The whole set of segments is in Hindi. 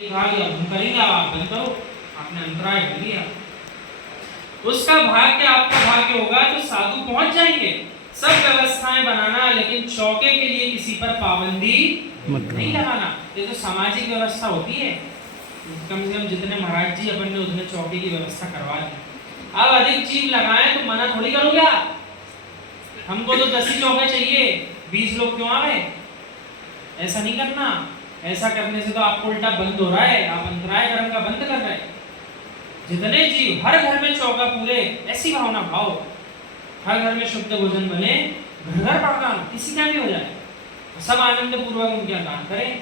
करेंगे आप बंद करो, आपने अंतराय कर लिया। उसका भाग्य आपका भाग्य होगा तो साधु पहुंच जाएंगे। सब व्यवस्थाएं बनाना, लेकिन चौके के लिए किसी पर पाबंदी नहीं लगाना। ये तो सामाजिक व्यवस्था होती है। कम से कम जितने महाराज जी अपन ने उतने चौके की व्यवस्था करवा दी। अब अधिक चीज लगाए तो मना थोड़ी करोगे आप। हमको तो 10 ही चौके चाहिए, 20 लोग क्यों आ गए? ऐसा नहीं करना। ऐसा करने से तो आपको उल्टा बंद हो रहा है, आप अंतराय कर्म का बंद कर रहे हैं। जितने जीव हर घर में चौका पूरे, ऐसी भावना भाव, हर घर में शुद्ध भोजन बने, घर घर पड़कान किसी का भी हो जाए, सब आनंद पूर्वक उनके दान करें।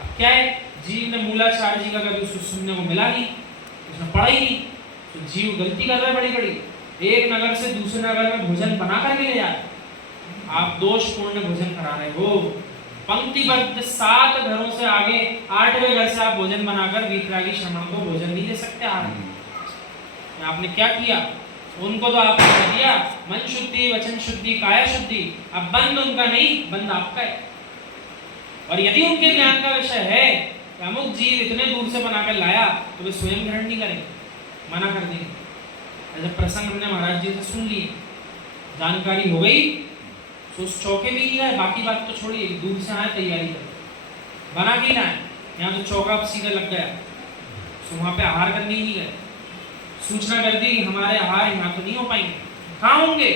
अब क्या है, जीव ने मूलाचार जी का कभी उसको सुनने को मिला नहीं, उसने पढ़ा ही नहीं, तो जीव गलती कर रहा है बड़ी बड़ी। एक नगर से दूसरे नगर में भोजन बना कर ले जाए, आप दोषपूर्ण भोजन करा रहे हो। पंक्तिबद्ध 7 घरों से आगे 8वें घर से आप भोजन बनाकर वीतरागी श्रमण को भोजन नहीं दे सकते। आपने क्या किया? उनको तो आपने कह दिया मन शुद्धि, वचन शुद्धि, काया शुद्धि। अब बंद उनका नहीं, बंद आपका है। और यदि उनके ज्ञान का विषय है कि अमुक जीव इतने दूर से बनाकर लाया, तो वे स्वयं ग्रहण नहीं करेंगे, मना कर देंगे। ऐसे प्रसंग हमने महाराज जी से सुन लिए, जानकारी हो गई तो उस चौके भी नहीं गए। बाकी बात तो छोड़िए, दूर से आए तैयारी कर बना के लाए, यहाँ तो चौका सीधा लग गया, तो वहाँ पे आहार करने ही नहीं गए। सूचना कर दी कि हमारे आहार यहाँ तो नहीं हो पाएंगे। कहाँ होंगे?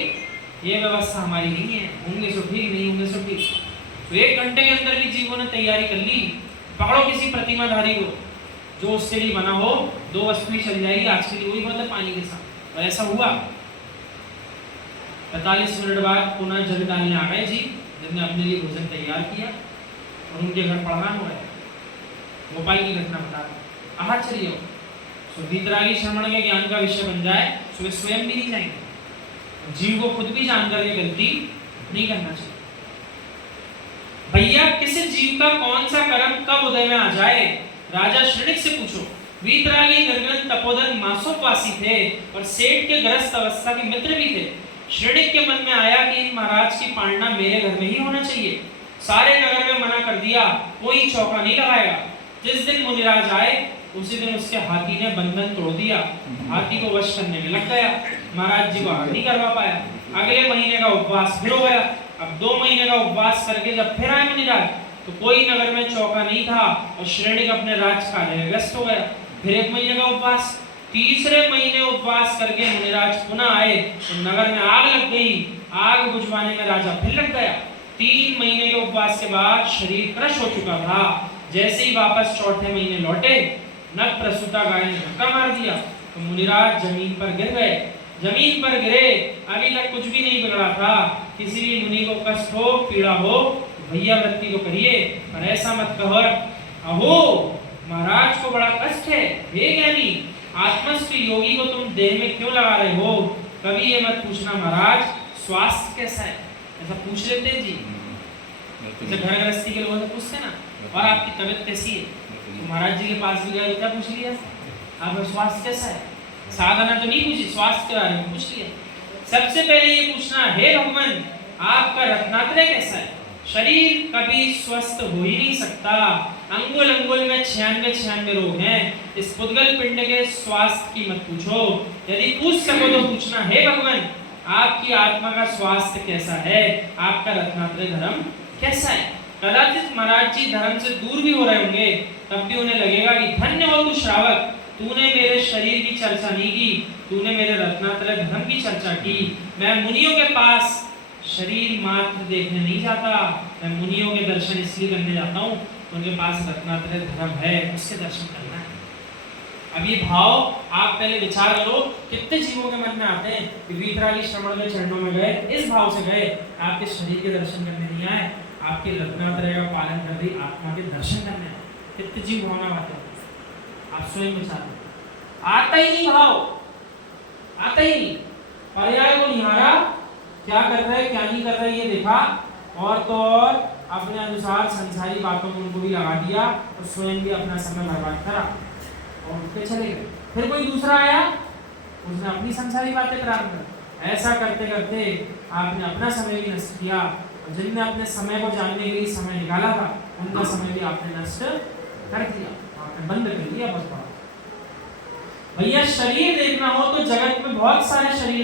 ये व्यवस्था हमारी नहीं है, होंगे सो ठीक, नहीं होंगे सो ठीक। तो 1 घंटे के अंदर भी जीवों ने तैयारी कर ली। पकड़ो किसी प्रतिमाधारी को जो उसके लिए बना हो, 2 वस्तुएं चल जाएगी आज के लिए, वही मतलब पानी के साथ। और ऐसा हुआ। 45 मिनट बाद पुनः जल डालने आ गए जी, जिनने अपने लिए भोजन तैयार किया, और उनके घर पड़वान हो गया। भोपाल की घटना बता रहा, आश्चर्य हो। तो वीतरागी श्रमण के ज्ञान का विषय बन जाए तो वे स्वयं भी नहीं जाएंगे। जीव को खुद भी जानकर के गलती नहीं करना चाहिए। भैया किसी जीव का कौन सा कर्म कब उदय में आ जाए, राजा श्रेणिक से पूछो। वीतरागी निर्गन तपोधन मासोपवासी थे और सेठ के ग्रस्त अवस्था के मित्र भी थे। श्रेणिक के मन में आया कि इन महाराज की पालना मेरे घर में ही होना चाहिए। सारे नगर में मना कर दिया, कोई चौका नहीं लगाएगा। जिस दिन मुनिराज आए उसी दिन उसके हाथी ने बंधन तोड़ दिया, हाथी को वश करने में लग गया। महाराज जी को आगे नहीं करवा पाया। अगले महीने का उपवास फिर हो गया। अब 2 महीने का उपवास करके जब फिर आए मुनिराज, तो कोई नगर में चौका नहीं था और श्रेणिक अपने राज कार्य में व्यस्त हो गया। फिर 1 महीने का उपवास, तीसरे महीने उपवास करके मुनिराज पुनः आए तो नगर में आग लग गई। आग बुझवाने में राजा फिर लग गया। 3 महीने के उपवास के बाद शरीर क्रश हो चुका था। जैसे ही वापस चौथे महीने लौटे, नग प्रसूता गाय ने धक्का मार दिया तो मुनिराज जमीन पर गिर गए। जमीन पर गिरे, अभी तक कुछ भी नहीं बिगड़ा था। किसी भी मुनि को कष्ट हो, पीड़ा हो, भैया वृत्ति को करिए, पर ऐसा मत कहो अहो महाराज को बड़ा कष्ट है। हे ज्ञानी आत्मस्थ योगी को तुम देह में क्यों लगा रहे हो? कभी ये मत पूछना महाराज स्वास्थ्य कैसा है, ऐसा पूछ लेते हैं जी। जैसे घर गृहस्थी के लोगों से पूछते ना, और आपकी तबीयत कैसी है, तो महाराज जी के पास भी गए, क्या पूछ लिया? आपका स्वास्थ्य कैसा है? साधना तो नहीं पूछी, स्वास्थ्य के बारे में पूछ लिया। सबसे पहले ये पूछना, हे भगवान आपका रत्नात्रय कैसा है? शरीर कभी स्वस्थ हो ही नहीं सकता। अंगुल अंगुल में 96 रोग हैं। इस पुद्गल पिंड के स्वास्थ्य की मत पूछो। यदि पूछ सको तो पूछना, हे भगवान आपकी आत्मा का स्वास्थ्य कैसा है? आपका रत्नात्रय धर्म कैसा है? कदाचित महाराज जी धर्म से दूर भी हो रहे होंगे, तब भी उन्हें लगेगा कि धन्य हो तू श्रावक, तूने मेरे शरीर की चर्चा नहीं की, तूने मेरे रत्नात्रय धर्म की चर्चा की। मैं मुनियों के पास शरीर मात्र देखने नहीं जाता, मैं मुनियों के दर्शन इसलिए करने जाता हूँ, उनके पास रत्नात्रय धर्म है, उसके दर्शन करना है। अब ये भाव आप पहले विचार करो, कितने जीवों के मन में आते हैं कि वीतरागी श्रमण के चरणों में गए, इस भाव से गए, आपके शरीर के दर्शन करने नहीं आए, आपके रत्नात्रय का पालन कर रही आत्मा के दर्शन करने आए। कितने जीव भावना आते हैं, आप स्वयं विचार करो। आता ही नहीं भाव, आता ही नहीं। पर्याय को निहारा, क्या कर रहे क्या नहीं कर रहे ये देखा, और तो और अपने अनुसार संसारी बातों को उनको भी लगा दिया और स्वयं भी अपना समय बर्बाद करा और उठ के चले गए। फिर कोई दूसरा आया, उसने अपनी संसारी बातें प्रारंभ कर। ऐसा करते करते आपने अपना समय भी नष्ट किया, और जिनने अपने समय को जानने के लिए समय निकाला था, उनका समय भी आपने नष्ट कर दिया। बंद कर दिया, बस पढ़ो। भैया शरीर देखना हो तो जगत में बहुत सारे शरीर